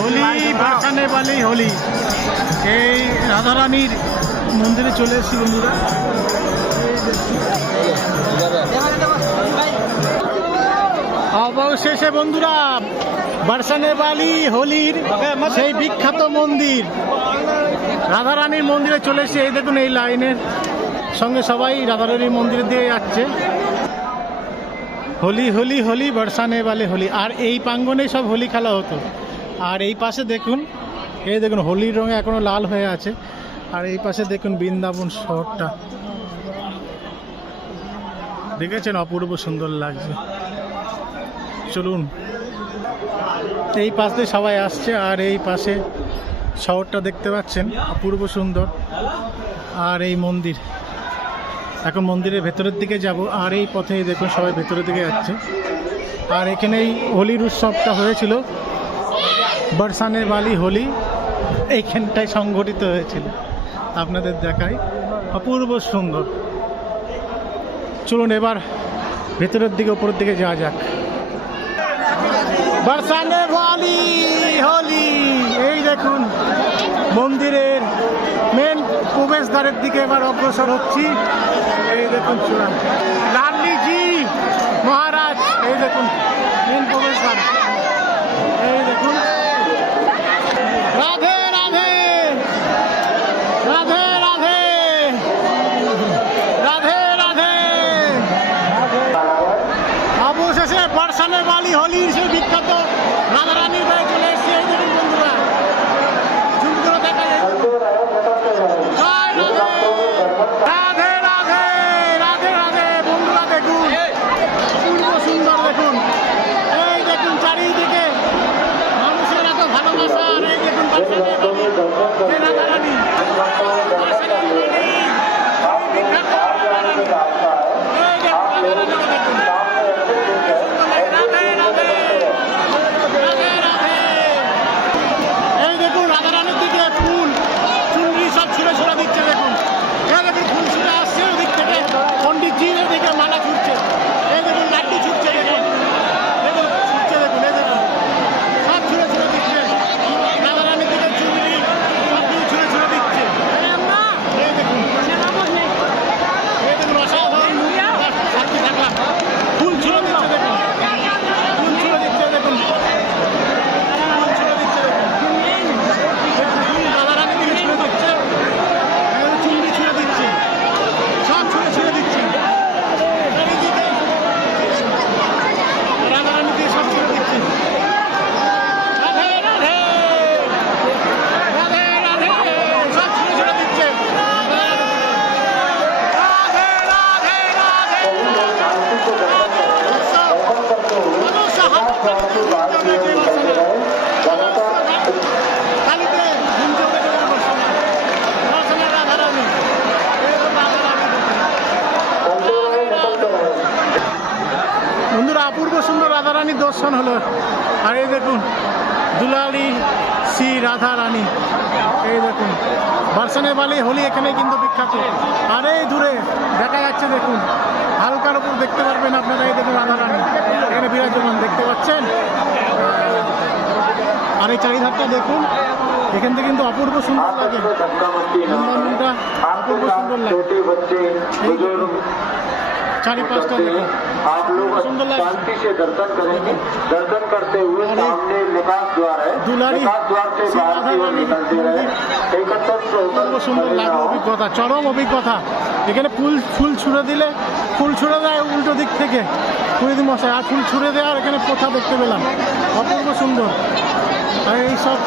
হোলি বাসানে বালি হোলি। এই রাধারানীর মন্দিরে চলে এসেছি বন্ধুরা। অবশেষে বন্ধুরা বারসানে বালি হোলির সেই বিখ্যাত মন্দির। রাধারানীর মন্দিরে চলে এসেছি। এই দেখুন, এই লাইনের সঙ্গে সবাই রাধারানীর মন্দিরে দিয়ে যাচ্ছে। হোলি হোলি হোলি, বর্ষানে বালে হোলি। আর এই প্রাঙ্গনে সব হোলি খেলা হতো। আর এই পাশে দেখুন, এই দেখুন, হোলির রঙে এখনও লাল হয়ে আছে। আর এই পাশে দেখুন, বৃন্দাবন শহরটা। দেখেছেন? অপূর্ব সুন্দর লাগছে। চলুন, এই পাশ দিয়ে সবাই আসছে আর এই পাশে শহরটা দেখতে পাচ্ছেন, অপূর্ব সুন্দর। আর এই মন্দির। এখন মন্দিরের ভেতরের দিকে যাব, আর এই পথেই দেখুন সবাই ভেতরের দিকে যাচ্ছে। আর এখানেই হোলির উৎসবটা হয়েছিল। বর্ষানের বালি হোলি এইখানটায় সংগঠিত হয়েছিল। আপনাদের দেখাই। অপূর্ব সুন্দর। চলুন এবার ভেতরের দিকে, উপরের দিকে যাওয়া যাক। বর্ষানে বালি, হোলি, এই দেখুন মন্দিরের মেন প্রবেশদ্বারের দিকে এবার অগ্রসর হচ্ছি। এই দেখুন, চূড়ান্ত। লাললিজি মহারাজ, এই দেখুন মেন প্রবেশদ্বার। এই দেখুন। রাধে রাধে রাধে রাধে রাধে রাধে। অবশেষে বর্ষানে বালি হোলির সেই বিখ্যাত রাধারানীর গায়ে চলে এসেছে এই দেখুন বন্ধুরা ঝুম করে দেখা যায় জয় রাধে রাধে রাধে রাধে রাধে বন্ধুরা দেখুন অপূর্ব সুন্দর দেখুন এই দেখুন চারিদিকে মানুষের এত ভালোবাসা আর এই দেখুন বর্ষানে বালি, সেই রাধারানী বর্ষানে বালি, এই বিখ্যাত রাধারানী। এই দেখুন রাধারানীকে দেখুন। রাধে রাধে রাধে রাধে এই দেখুন রাধারানীর দিকে ফুল চুনরি সব ছুঁড়ে ছুঁড়ে দিচ্ছে দেখুন এই দেখুন ফুল ছুঁড়ে আসছে ওদিক থেকে পণ্ডিতজির দিকে মালা ছুটছে এই দেখুন লাড্ডু ছুটছে দেখুন এই দেখুন ছুটছে দেখুন এই দেখুন সব ছুঁড়ে ছুঁড়ে দিচ্ছে রাধারানীর দিকে চুনরি সব কিছু ছুঁড়ে ছুঁড়ে দিচ্ছে এই দেখুন এই দেখুন অসাধারণ সাক্ষী থাকলাম ফুল ছুঁড়ে দিচ্ছে দেখুন ফুল ছুঁড়ে দিচ্ছে দেখুন ফুল ছুঁড়ে দিচ্ছে দেখুন রাধারানী দিকে ছুঁড়ে দিচ্ছে এখানে চুনরি ছুঁড়ে দিচ্ছে সব ছুঁড়ে ছুঁড়ে দিচ্ছে চারিদিকে রাধারানী দিয়ে সব ছুঁড়ে দিচ্ছে রাধে রাধে রাধে রাধে সব ছুঁড়ে ছুঁড়ে দিচ্ছে রাধে রাধে রাধে মানুষ হাত তুলে দেখে বসে কালিতে ঘুমতে উঠে চলে বসে রসনা রাধারানী এই তো রাধারানী বন্ধুরা অপূর্ব সুন্দর রাধারানীর দর্শন হলো। আর এই দেখুন দুলালি শ্রী রাধা রানী এই দেখুন বার্সানের বালি হোলি এখানে কিন্তু বিখ্যাত আর এই দূরে দেখা যাচ্ছে দেখুন হালকার উপর দেখতে পারবেন আপনারা এই দেখুন রাধা রানী এখানে বিরাজমান দেখতে পাচ্ছেন আর এই চারিধারটা দেখুন এখান থেকে কিন্তু অপূর্ব সুন্দর লাগে অপূর্ব সুন্দর লাগে छोटे बच्चे बुजुर्ग চারিপাশটা দেখুন आप लोग सुंदर लग- शांति से दर्शन करेंगे दर्शन करते हुए अरे, सामने निकास द्वार है दुलारी, निकास द्वार से श्री बाहर की ओर राधा निकलते रहे एकत्र অপূর্ব সুন্দর লাগলো অভিজ্ঞতা চরম অভিজ্ঞতা এখানে ফুল ফুল ছুঁড়ে দিলে ফুল ছুঁড়ে দেয় উল্টো দিক থেকে কুড়িদি মশাই আর ফুল ছুঁড়ে দেওয়ার এখানে প্রথা দেখতে পেলাম অপূর্ব সুন্দর আর এই সব